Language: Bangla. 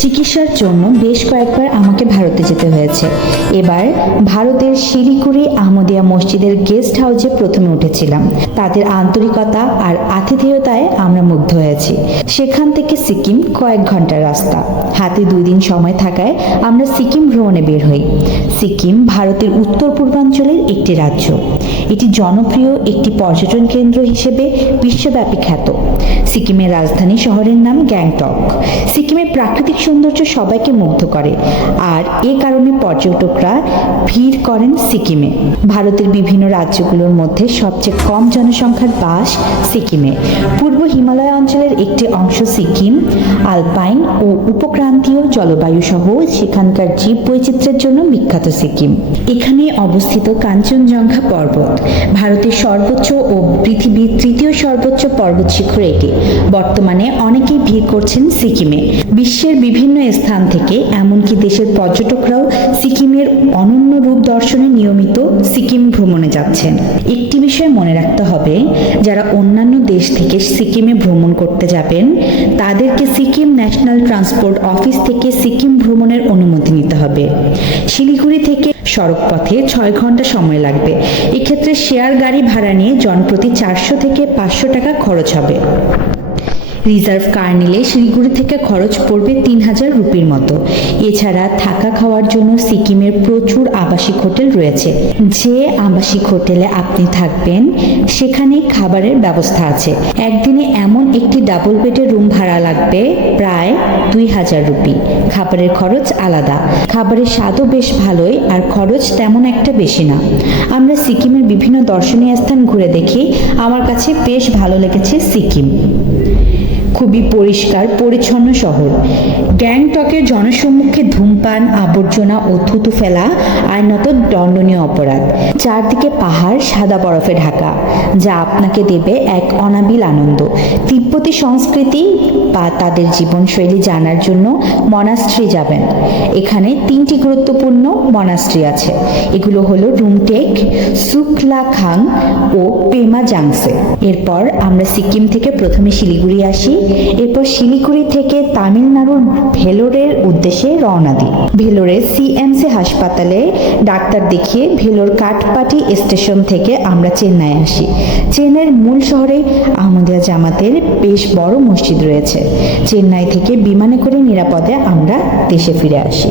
চিকিৎসার জন্য বেশ কয়েকবার আমাকে ভারতে যেতে হয়েছে। এবার ভারতের শিলিগুড়ি আহমদিয়া মসজিদের গেস্ট হাউসে প্রথমে উঠেছিলাম। তাদের আন্তরিকতা আর আতিথেয়তায় আমরা মুগ্ধ হয়েছি। সেখান থেকে সিকিম কয়েক ঘন্টার রাস্তা। হাতে 2 দিন সময় থাকায় আমরা সিকিম ভ্রমণে বের হই। সিকিম ভারতের উত্তর পূর্বাঞ্চলের একটি রাজ্য। এটি জনপ্রিয় একটি পর্যটন কেন্দ্র হিসেবে বিশ্বব্যাপী খ্যাত। সিকিমের রাজধানী শহরের নাম গ্যাংটক। সিকিমের প্রাকৃতিক সৌন্দর্য সবাইকে মুগ্ধ করে, আর এ কারণে পর্যটকরা ভিড় করেন সিকিমে। ভারতের বিভিন্ন রাজ্যগুলোর মধ্যে সবচেয়ে কম জনসংখ্যার বাস সিকিমে। পূর্ব হিমালয় অঞ্চলের একটি অংশ সিকিম আলপাইন ও উপক্রান্তীয় জলবায়ু সহ সেখানকার জীব বৈচিত্র্যের জন্য বিখ্যাত। সিকিম এখানে অবস্থিত কাঞ্চনজঙ্ঘা পর্বত ভারতের সর্বোচ্চ ও পৃথিবীর 3য় সর্বোচ্চ পর্বত শিখর এটি। বর্তমানে অনেকেই ভিড় করছেন সিকিমে। বিশ্বের বিভিন্ন স্থান থেকে এমনকি দেশের পর্যটকরাও সিকিমের অনন্য রূপ দর্শনে নিয়মিত সিকিম ভ্রমণে যাচ্ছেন। একটি বিষয় মনে রাখতে হবে, যারা অন্যান্য দেশ থেকে সিকিমে ভ্রমণ করতে যাবেন তাদেরকে সিকিম ন্যাশনাল ট্রান্সপোর্ট অফিস থেকে সিকিম ভ্রমণের অনুমতি নিতে হবে। শিলিগুড়ি থেকে সড়ক পথে 6 ঘন্টা সময় লাগবে। এক্ষেত্রে শেয়ার গাড়ি ভাড়া নিয়ে জনপ্রতি 400 থেকে 500 টাকা খরচ হবে। রিজার্ভ কার নিলে শিলিগুড়ি থেকে খরচ পড়বে 3000 রুপির মতো। এছাড়া থাকা খাওয়ার জন্য সিকিমের প্রচুর আবাসিক হোটেল রয়েছে। যে আবাসিক হোটেলে আপনি থাকবেন সেখানে খাবারের ব্যবস্থা আছে। একদিনে এমন একটি ডাবল বেডের রুম ভাড়া লাগবে প্রায় 2000 রুপি। খাবারের খরচ আলাদা। খাবারের স্বাদও বেশ ভালোই, আর খরচ তেমন একটা বেশি না। আমরা সিকিমের বিভিন্ন দর্শনীয় স্থান ঘুরে দেখি। আমার কাছে বেশ ভালো লেগেছে সিকিম। খুবই পরিষ্কার পরিচ্ছন্ন শহর। গ্যাংটকের জনসম্মুখে ধূমপান, আবর্জনা ও থুতু ফেলা আইনত দণ্ডনীয় অপরাধ। চারদিকে পাহাড় সাদা বরফে ঢাকা, যা আপনাকে দেবে এক অনাবিল আনন্দ। তিব্বতী সংস্কৃতি বা তাদের জীবনশৈলী জানার জন্য মনাস্ট্রি যাবেন। এখানে 3টি গুরুত্বপূর্ণ মনাস্ট্রি আছে। এগুলো হলো রুমটেক, সুকলাখাং ও পেমা জাংসে। এরপর আমরা সিকিম থেকে প্রথমে শিলিগুড়ি আসি। এরপর শিলিগুড়ি থেকে তামিলনাড়ুর ভেলোরের উদ্দেশ্যে রওনা দিই। ভেলোরের সিএমসি হাসপাতালে ডাক্তার দেখিয়ে ভেলোর কাটপাটি স্টেশন থেকে আমরা চেন্নাই আসি। চেন্নাইয়ের মূল শহরে আহমদিয়া জামাতের বেশ বড় মসজিদ রয়েছে। চেন্নাই থেকে বিমানে করে নিরাপদে আমরা দেশে ফিরে আসি।